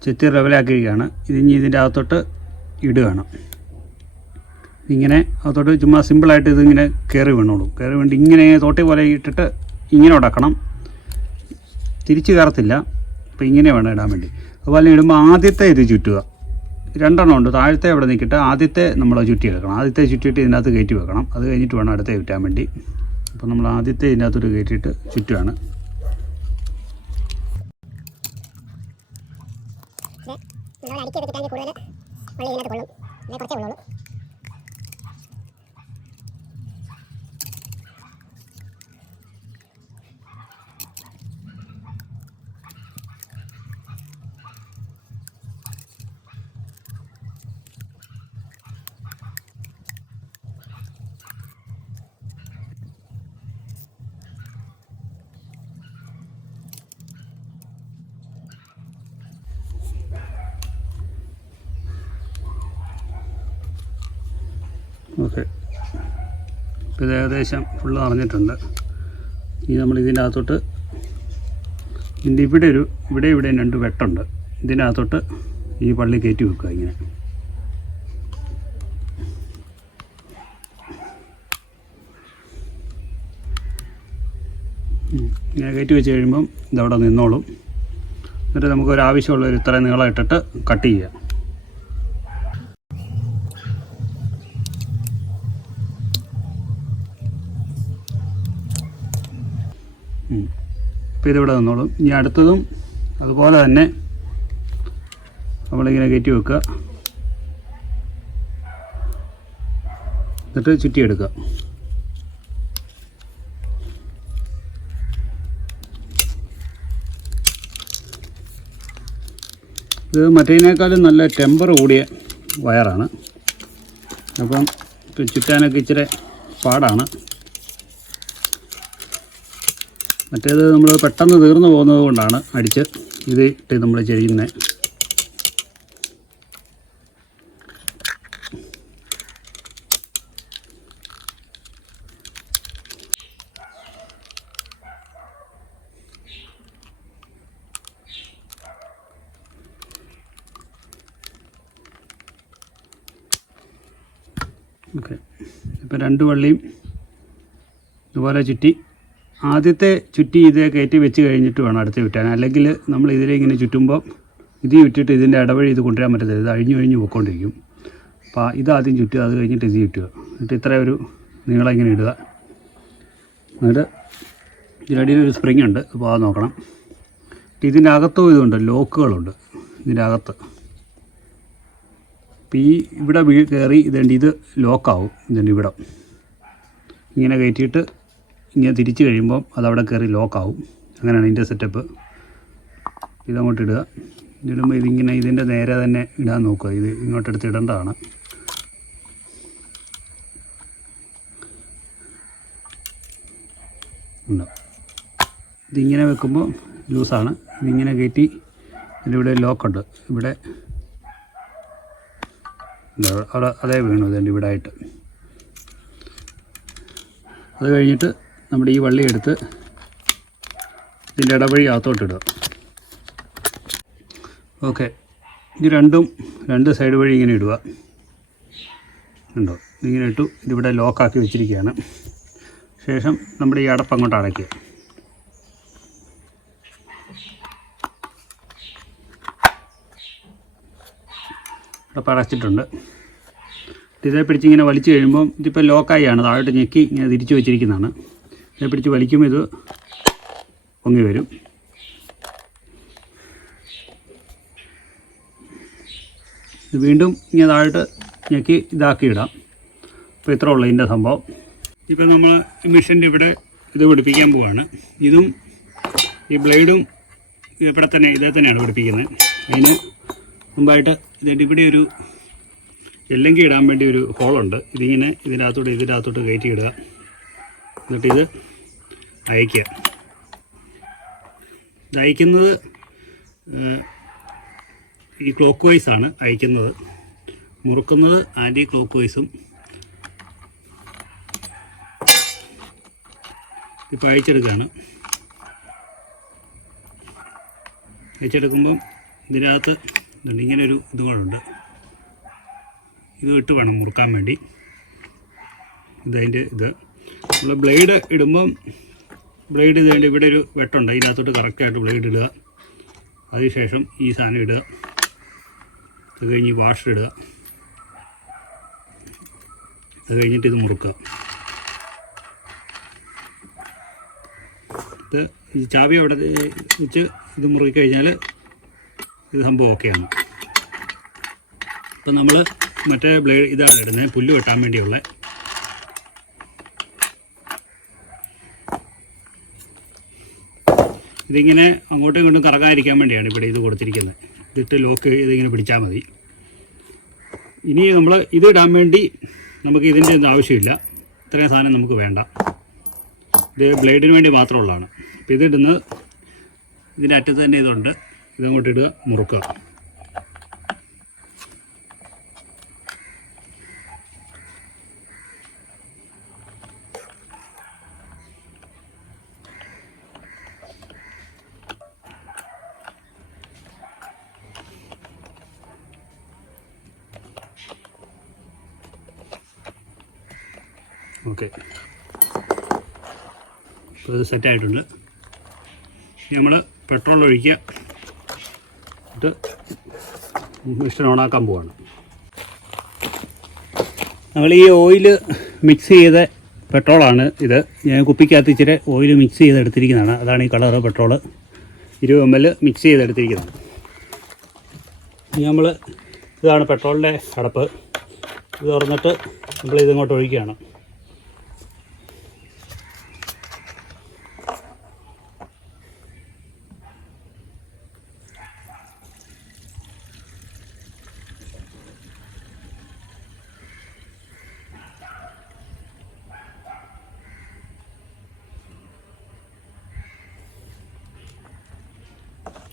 ചെത്തി ലെവലാക്കിയിരിക്കുകയാണ്. ഇതിനി ഇതിൻ്റെ അകത്തോട്ട് ഇടുകയാണ്. ഇങ്ങനെ അകത്തോട്ട് ചുമ്മാ സിമ്പിളായിട്ട് ഇതിങ്ങനെ കയറി വീണോളൂ. കയറി വേണ്ടി ഇങ്ങനെ തോട്ടി പോലെ ഇട്ടിട്ട് ഇങ്ങനെ ഉടക്കണം, തിരിച്ച് കയറത്തില്ല. അപ്പോൾ ഇങ്ങനെ വേണം ഇടാൻ വേണ്ടി. അതുപോലെ ഇടുമ്പോൾ ആദ്യത്തെ ഇത് ചുറ്റുക. 2 എണ്ണം ഉണ്ട്. താഴത്തെ അവിടെ നിൽക്കിട്ട് ആദ്യത്തെ നമ്മൾ ചുറ്റിയെടുക്കണം. ആദ്യത്തെ ചുറ്റിയിട്ട് ഇതിനകത്ത് കയറ്റി വെക്കണം. അത് കഴിഞ്ഞിട്ട് വേണം അടുത്ത ചുറ്റാൻ വേണ്ടി. അപ്പോൾ നമ്മൾ ആദ്യത്തെ ഇതിനകത്തോട്ട് കയറ്റിയിട്ട് ചുറ്റുകയാണ്. ഓക്കെ, ഇത് ഏകദേശം ഫുള്ള് നിറഞ്ഞിട്ടുണ്ട്. ഇനി നമ്മൾ ഇതിൻ്റെ അകത്തോട്ട് ഇവിടെ 2 വെട്ടുണ്ട്. ഇതിനകത്തോട്ട് ഈ പള്ളി കയറ്റി വെക്കുക. ഇങ്ങനെ കയറ്റി വെച്ച് കഴിയുമ്പം ഇതവിടെ നിന്നോളും. എന്നിട്ട് നമുക്കൊരാവശ്യമുള്ളൊരു ഇത്ര നീളം ഇട്ടിട്ട് കട്ട് ചെയ്യാം. ഇപ്പോൾ ഇതിവിടെ നിന്നോളും. ഇനി അടുത്തതും അതുപോലെ തന്നെ നമ്മളിങ്ങനെ കയറ്റി വെക്കുക. എന്നിട്ട് ചുറ്റിയെടുക്കുക. ഇത് മറ്റേതിനേക്കാളും നല്ല ടെമ്പർ കൂടിയ വയറാണ്. അപ്പം ചുറ്റാനൊക്കെ ഇച്ചിരി പാടാണ്. മറ്റേത് നമ്മൾ പെട്ടെന്ന് തീർന്നു പോകുന്നത് കൊണ്ടാണ് അടിച്ച് ഇത് ഇട്ട് നമ്മൾ ചെയ്യുന്നത്. ഓക്കെ, ഇപ്പോൾ 2 വള്ളിയും ഇതുപോലെ ആദ്യത്തെ ചുറ്റി ഇതേ കയറ്റി വെച്ച് കഴിഞ്ഞിട്ട് വേണം അടുത്ത് ചുറ്റാൻ. അല്ലെങ്കിൽ നമ്മൾ ഇതിലെ ഇങ്ങനെ ചുറ്റുമ്പോൾ ഇത് ചുറ്റിയിട്ട് ഇതിൻ്റെ ഇടവഴി ഇത് കൊണ്ടുവരാൻ പറ്റത്തില്ല, ഇത് അഴിഞ്ഞു പോയിക്കൊണ്ടിരിക്കും. അപ്പോൾ ഇതാദ്യം ചുറ്റുക, അത് കഴിഞ്ഞിട്ട് ഇത് ചുറ്റുക. എന്നിട്ട് ഇത്ര ഒരു നീളം ഇങ്ങനെ ഇടുക. എന്നിട്ട് ഇതിനടിയിലൊരു സ്പ്രിങ് ഉണ്ട്, അപ്പോൾ അത് നോക്കണം. ഇതിൻ്റെ അകത്തും ഇതുണ്ട്, ലോക്കുകളുണ്ട് ഇതിൻ്റെ അകത്ത്. അപ്പോൾ ഇവിടെ കയറി ഇതുണ്ട്, ഇത് ലോക്കാവും. ഇതുണ്ട് ഇവിടെ ഇങ്ങനെ കയറ്റിയിട്ട് ഇങ്ങനെ തിരിച്ച് കഴിയുമ്പം അതവിടെ കയറി ലോക്കാവും. അങ്ങനെയാണ് ഇതിൻ്റെ സെറ്റപ്പ്. ഇതങ്ങോട്ട് ഇടുക. ഇടുമ്പോൾ ഇതിങ്ങനെ ഇതിൻ്റെ നേരെ തന്നെ ഇടാൻ നോക്കുക. ഇത് ഇങ്ങോട്ടെടുത്ത് ഇടേണ്ടതാണ്. ഉണ്ടോ, ഇതിങ്ങനെ വെക്കുമ്പോൾ ലൂസാണ്. ഇതിങ്ങനെ കയറ്റി ഇതിലിവിടെ ലോക്കുണ്ട്. ഇവിടെ അവിടെ അതേ വീണു ഇതിൻ്റെ ഇവിടെ ആയിട്ട്. അത് കഴിഞ്ഞിട്ട് നമ്മുടെ ഈ വള്ളി എടുത്ത് ഇതിൻ്റെ ഇടവഴി അകത്തോട്ടിടുക. ഓക്കെ, ഇത് രണ്ട് സൈഡ് വഴി ഇങ്ങനെ ഇടുക. ഉണ്ടോ, ഇതിങ്ങനെ ഇട്ടു. ഇതിവിടെ ലോക്കാക്കി വെച്ചിരിക്കുകയാണ്. ശേഷം നമ്മുടെ ഈ അടപ്പ് അങ്ങോട്ട് അടയ്ക്കുക. അടപ്പ് അടച്ചിട്ടുണ്ട്. ഇതേ പിടിച്ചിങ്ങനെ വലിച്ചു കഴിയുമ്പം ഇതിപ്പോൾ ലോക്കായാണ്, താഴോട്ട് ഞെക്കി ഇങ്ങനെ തിരിച്ചു വെച്ചിരിക്കുന്നതാണ്. ഇതേ പിടിച്ച് വലിക്കുമ്പോൾ ഇത് പൊങ്ങി വരും. ഇത് വീണ്ടും ഇങ്ങനെ താഴോട്ട് ഞെക്കി ഇതാക്കി ഇടാം. അപ്പോൾ ഇത്ര ഉള്ളൂ ഇതിൻ്റെ സംഭവം. ഇപ്പോൾ നമ്മൾ മെഷീൻ്റെ ഇവിടെ ഇത് പിടിപ്പിക്കാൻ പോവുകയാണ്. ഇതും ഈ ബ്ലേഡും ഇവിടെ തന്നെ ഇതേ തന്നെയാണ് പിടിപ്പിക്കുന്നത്. അതിന് മുമ്പായിട്ട് ഇതിൻ്റെ ഇവിടെ ഒരു എല്ലെങ്കിൽ ഇടാൻ വേണ്ടി ഒരു ഹോളുണ്ട്. ഇതിങ്ങനെ ഇതിനകത്തോട്ട് കയറ്റി ഇടുക. എന്നിട്ട് ഇത് അയക്കുക. ഇത് അയക്കുന്നത് ഈ ക്ലോക്ക് വൈസാണ് അയക്കുന്നത്. മുറുക്കുന്നത് ആൻറ്റി ക്ലോക്ക് വൈസും. ഇപ്പോൾ അയച്ചെടുക്കുകയാണ്. അയച്ചെടുക്കുമ്പം ഇതിനകത്ത് ഇങ്ങനെ ഒരു ഇതുകളുണ്ട്. ഇത് ഇട്ട് വേണം മുറുക്കാൻ വേണ്ടി. ഇതതിൻ്റെ ഇത് നമ്മൾ ബ്ലേഡ് ഇടുമ്പം ബ്ലേഡ് ഇത് വേണ്ടി ഇവിടെ ഒരു വെട്ടുണ്ട്. ഇതിനകത്തോട്ട് കറക്റ്റായിട്ട് ബ്ലേഡ് ഇടുക. അതിനുശേഷം ഈ സാധനം ഇടുക. അത് കഴിഞ്ഞ് വാഷർ ഇടുക. അത് കഴിഞ്ഞിട്ട് ഇത് മുറുക്കുക. ഇത് ഈ ചാവി അവിടെ വെച്ച് ഇത് മുറുക്കിക്കഴിഞ്ഞാൽ ഇത് സംഭവം ഓക്കെയാണ്. ഇപ്പം നമ്മൾ മറ്റേ ബ്ലേഡ് ഇതാണ് ഇടുന്നത്, പുല്ല് വെട്ടാൻ വേണ്ടിയുള്ള. ഇതിങ്ങനെ അങ്ങോട്ടും ഇങ്ങോട്ടും കറങ്ങാതിരിക്കാൻ വേണ്ടിയാണ് ഇവിടെ ഇത് കൊടുത്തിരിക്കുന്നത്. ഇതിട്ട് ലോക്ക് ഇതിങ്ങനെ പിടിച്ചാൽ മതി. ഇനി നമ്മൾ ഇത് ഇടാൻ വേണ്ടി നമുക്ക് ഇതിൻ്റെ ഒന്നും ആവശ്യമില്ല. ഇത്രയും സാധനം നമുക്ക് വേണ്ട. ഇത് ബ്ലേഡിന് വേണ്ടി മാത്രമുള്ളതാണ്. അപ്പോൾ ഇതിടുന്നത് ഇതിൻ്റെ അറ്റത്ത് തന്നെ ഇതുണ്ട്. ഇതങ്ങോട്ട് ഇടുക, മുറുക്കുക. ഓക്കെ, അപ്പോൾ ഇത് സെറ്റായിട്ടുണ്ട്. ഇനി നമ്മൾ പെട്രോൾ ഒഴിക്കുക. എന്നിട്ട് മിഷൻ ഓണാക്കാൻ പോവാണ്. നമ്മൾ ഈ ഓയിൽ മിക്സ് ചെയ്ത പെട്രോളാണ് ഇത്. ഞാൻ കുപ്പിക്കകത്ത് ഇച്ചിരി ഓയിൽ മിക്സ് ചെയ്തെടുത്തിരിക്കുന്നതാണ്. അതാണ് ഈ കളറ് പെട്രോള്. 20 ml മിക്സ് ചെയ്തെടുത്തിരിക്കുന്നത്. ഇനി നമ്മൾ ഇതാണ് പെട്രോളിൻ്റെ അടപ്പ്. ഇത് തുറന്നിട്ട് നമ്മളിതിങ്ങോട്ട് ഒഴിക്കുകയാണ്.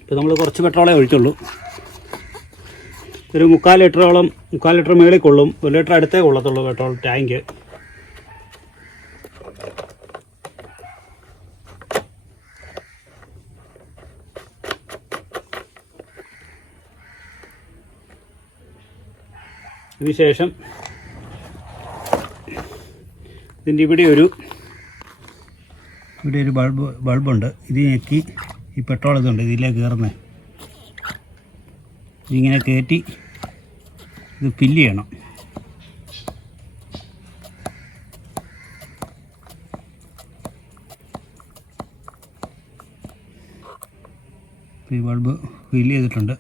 ഇപ്പോൾ നമ്മൾ കുറച്ച് പെട്രോളേ ഒഴിച്ചുള്ളൂ. ഒരു 3/4 ലിറ്റർ മേളിൽ കൊള്ളും. 1 ലിറ്റർ അടുത്തേ കൊള്ളത്തുള്ളൂ പെട്രോൾ ടാങ്ക്. ഇതിനുശേഷം ഇതിൻ്റെ ഇവിടെ ഒരു ബൾബുണ്ട്. ഇത് ഞെക്കി ഈ പെട്രോൾ ഇതുണ്ട് ഇതിലേക്ക് കയറുന്നത്. ഇങ്ങനെ കയറ്റി ഇത് ഫില്ല് ചെയ്യണം. ഈ ബൾബ് ഫില്ല് ചെയ്തിട്ടുണ്ട്.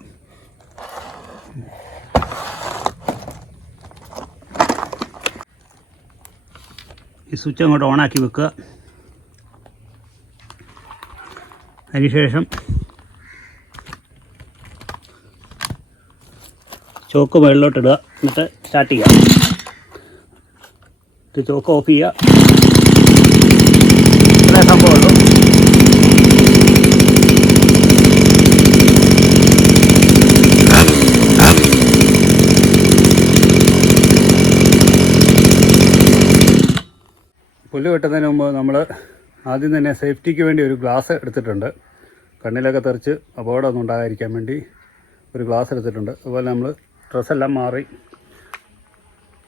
ഈ സ്വിച്ച് അങ്ങോട്ട് ഓണാക്കി വെക്കുക. അതിനുശേഷം ചോക്ക് മുകളിലോട്ടിടുക. എന്നിട്ട് സ്റ്റാർട്ട് ചെയ്യുക. ചോക്ക് ഓഫ് ചെയ്യുക. ഇത്രേ സംഭവമുള്ളൂ. പുല്ല് വെട്ടുന്നതിന് മുമ്പ് നമ്മൾ ആദ്യം തന്നെ സേഫ്റ്റിക്ക് വേണ്ടി ഒരു ഗ്ലാസ് എടുത്തിട്ടുണ്ട്. കണ്ണിലൊക്കെ തെറിച്ച് അപകടമൊന്നും ഉണ്ടാകാതിരിക്കാൻ വേണ്ടി ഒരു ഗ്ലാസ് എടുത്തിട്ടുണ്ട്. അതുപോലെ നമ്മൾ ഡ്രസ്സെല്ലാം മാറി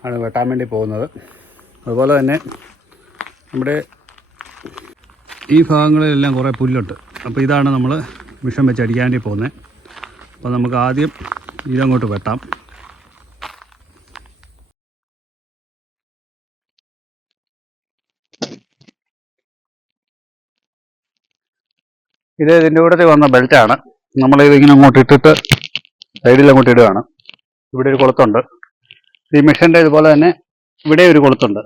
ആണ് വെട്ടാൻ വേണ്ടി പോകുന്നത്. അതുപോലെ തന്നെ നമ്മുടെ ഈ ഭാഗങ്ങളിലെല്ലാം കുറേ പുല്ലുണ്ട്. അപ്പോൾ ഇതാണ് നമ്മൾ മിഷൻ വെച്ച് അടിക്കാൻ വേണ്ടി പോകുന്നത്. അപ്പോൾ നമുക്ക് ആദ്യം ഇതങ്ങോട്ട് വെട്ടാം. ഇത് ഇതിൻ്റെ കൂടെ വന്ന ബെൽറ്റാണ്. നമ്മളിത് ഇങ്ങനെ അങ്ങോട്ട് ഇട്ടിട്ട് സൈഡിൽ അങ്ങോട്ട് ഇടുകയാണ്. ഇവിടെ ഒരു കൊളുത്തുണ്ട്. ഈ മെഷീൻ്റെ ഇതുപോലെ തന്നെ ഇവിടെ ഒരു കൊളുത്തുണ്ട്.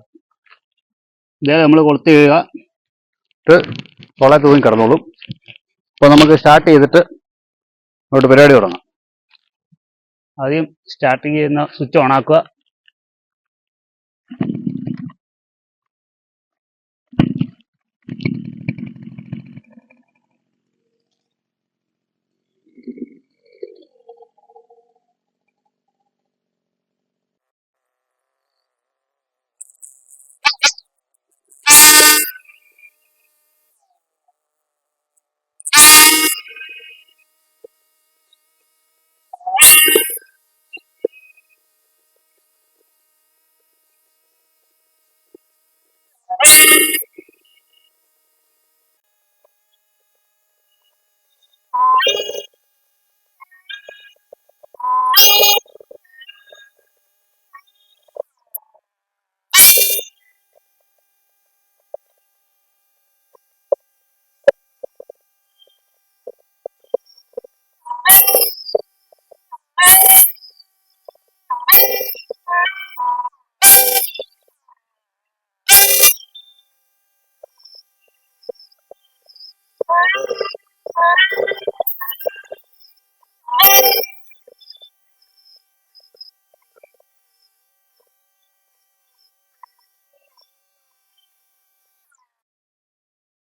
ഇതേ നമ്മൾ കൊളുത്ത് ചെയ്യുക. ഇട്ട് തോളെ തൂങ്ങി കിടന്നോളും. അപ്പോൾ നമുക്ക് സ്റ്റാർട്ട് ചെയ്തിട്ട് അങ്ങോട്ട് പരിപാടി തുടങ്ങാം. ആദ്യം സ്റ്റാർട്ട് ചെയ്യുന്ന സ്വിച്ച് ഓണാക്കുക.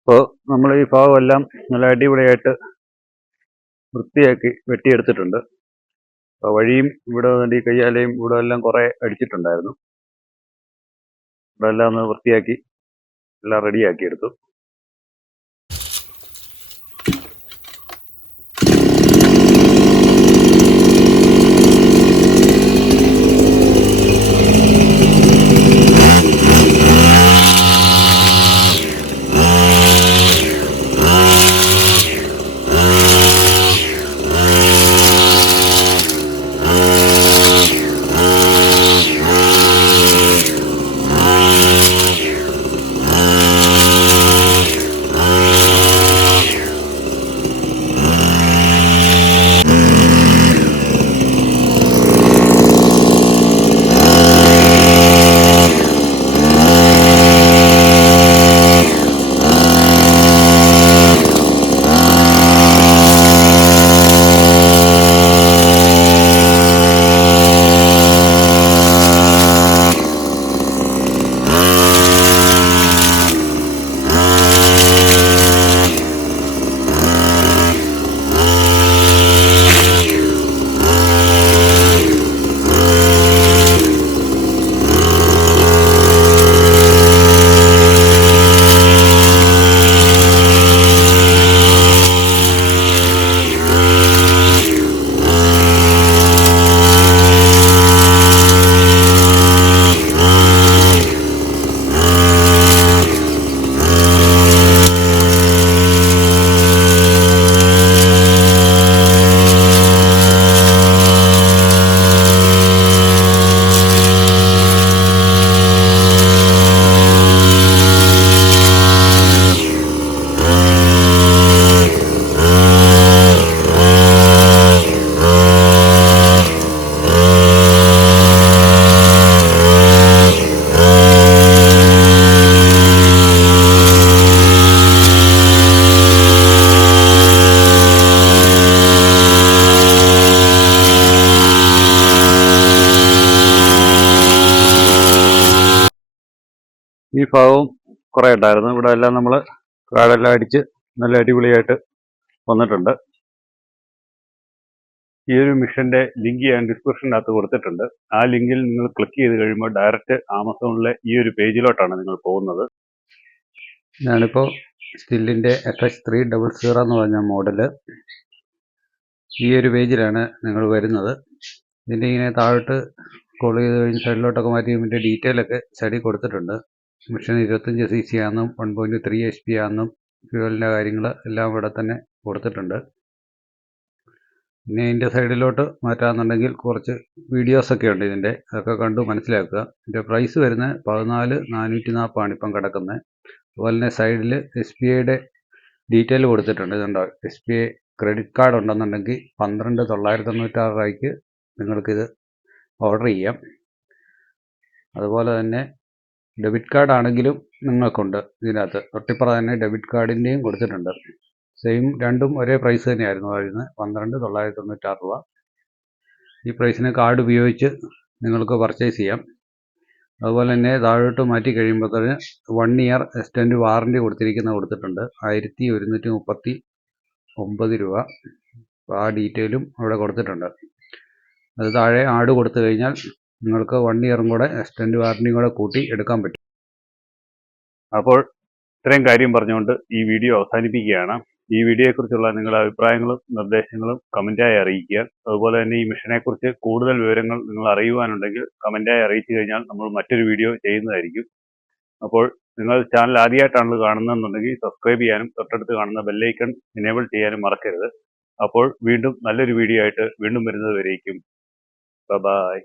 അപ്പോൾ നമ്മൾ ഈ ഭാഗമെല്ലാം നല്ല അടിപൊളിയായിട്ട് വൃത്തിയാക്കി വെട്ടിയെടുത്തിട്ടുണ്ട്. അപ്പോൾ വഴിയും ഇവിടെ ഈ കയ്യാലയും ഇവിടെ എല്ലാം കുറേ അടിച്ചിട്ടുണ്ടായിരുന്നു. ഇവിടെ എല്ലാം ഒന്ന് വൃത്തിയാക്കി എല്ലാം റെഡിയാക്കി എടുത്തു. ഈ ഭാഗവും കുറേ ഉണ്ടായിരുന്നു. ഇവിടെ എല്ലാം നമ്മൾ കാടെല്ലാം അടിച്ച് നല്ല അടിപൊളിയായിട്ട് വന്നിട്ടുണ്ട്. ഈ ഒരു മിഷൻ്റെ ലിങ്ക് ഞാൻ ഡിസ്ക്രിപ്ഷനകത്ത് കൊടുത്തിട്ടുണ്ട്. ആ ലിങ്കിൽ നിങ്ങൾ ക്ലിക്ക് ചെയ്ത് കഴിയുമ്പോൾ ഡയറക്റ്റ് ആമസോണിലെ ഈ ഒരു പേജിലോട്ടാണ് നിങ്ങൾ പോകുന്നത്. ഞാനിപ്പോൾ സ്റ്റില്ലിൻ്റെ FH300 എന്ന് പറഞ്ഞ മോഡല് ഈ ഒരു പേജിലാണ് നിങ്ങൾ വരുന്നത്. ഇതിൻ്റെ ഇങ്ങനെ താഴോട്ട് സ്ക്രോൾ ചെയ്ത് കഴിഞ്ഞ് സൈഡിലോട്ടൊക്കെ മാറ്റി ഇതിൻ്റെ ഡീറ്റെയിൽ ഒക്കെ സൈഡിൽ കൊടുത്തിട്ടുണ്ട്. മിഷൻ 25 cc ആണെന്നും 1.3 HP ആണെന്നും ഫ്യൂവലിൻ്റെ കാര്യങ്ങൾ എല്ലാം ഇവിടെ തന്നെ കൊടുത്തിട്ടുണ്ട്. പിന്നെ ഇതിൻ്റെ സൈഡിലോട്ട് മാറ്റാമെന്നുണ്ടെങ്കിൽ കുറച്ച് വീഡിയോസൊക്കെ ഉണ്ട് ഇതിൻ്റെ, അതൊക്കെ കണ്ടു മനസ്സിലാക്കുക. ഇതിൻ്റെ പ്രൈസ് വരുന്നത് 14,440 ഇപ്പം കിടക്കുന്നത്. അതുപോലെ തന്നെ സൈഡിൽ SBIയുടെ ഡീറ്റെയിൽ കൊടുത്തിട്ടുണ്ട്. ഇതുണ്ടോ, SBI ക്രെഡിറ്റ് കാർഡ് ഉണ്ടെന്നുണ്ടെങ്കിൽ 12,996 രൂപയ്ക്ക് നിങ്ങൾക്കിത് ഓർഡർ ചെയ്യാം. അതുപോലെ തന്നെ ഡെബിറ്റ് കാർഡ് ആണെങ്കിലും നിങ്ങൾക്കുണ്ട് ഇതിനകത്ത്. തൊട്ടിപ്പുറം തന്നെ ഡെബിറ്റ് കാർഡിൻ്റെയും കൊടുത്തിട്ടുണ്ട്. സെയിം രണ്ടും ഒരേ പ്രൈസ് തന്നെയായിരുന്നു വരുന്നത്, 12,996 രൂപ. ഈ പ്രൈസിന് കാർഡ് ഉപയോഗിച്ച് നിങ്ങൾക്ക് പർച്ചേസ് ചെയ്യാം. അതുപോലെ തന്നെ താഴോട്ട് മാറ്റി കഴിയുമ്പോഴത്തേന് 1 year എക്സ്റ്റൻഡ് വാറൻറ്റി കൊടുത്തിട്ടുണ്ട്, 1,139 രൂപ. ആ ഡീറ്റെയിലും അവിടെ കൊടുത്തിട്ടുണ്ട്. അത് താഴെ ആഡ് കൊടുത്തു കഴിഞ്ഞാൽ നിങ്ങൾക്ക് 1 year കൂടെ എക്സ്റ്റൻഡ് വാറൻറ്റിയും കൂടെ കൂട്ടി എടുക്കാൻ പറ്റും. അപ്പോൾ ഇത്രയും കാര്യം പറഞ്ഞുകൊണ്ട് ഈ വീഡിയോ അവസാനിപ്പിക്കുകയാണ്. ഈ വീഡിയോയെക്കുറിച്ചുള്ള നിങ്ങളുടെ അഭിപ്രായങ്ങളും നിർദ്ദേശങ്ങളും കമൻറ്റായി അറിയിക്കുക. അതുപോലെ തന്നെ ഈ മിഷനെക്കുറിച്ച് കൂടുതൽ വിവരങ്ങൾ നിങ്ങൾ അറിയുവാനുണ്ടെങ്കിൽ കമൻറ്റായി അറിയിച്ചു കഴിഞ്ഞാൽ നമ്മൾ മറ്റൊരു വീഡിയോ ചെയ്യുന്നതായിരിക്കും. അപ്പോൾ നിങ്ങൾ ചാനൽ ആദ്യമായിട്ടാണ് കാണുന്നതെന്നുണ്ടെങ്കിൽ സബ്സ്ക്രൈബ് ചെയ്യാനും തൊട്ടടുത്ത് കാണുന്ന ബെല്ലൈക്കൺ എനേബിൾ ചെയ്യാനും മറക്കരുത്. അപ്പോൾ വീണ്ടും നല്ലൊരു വീഡിയോ ആയിട്ട് വീണ്ടും വരുന്നത് വരേക്കും. ബൈ.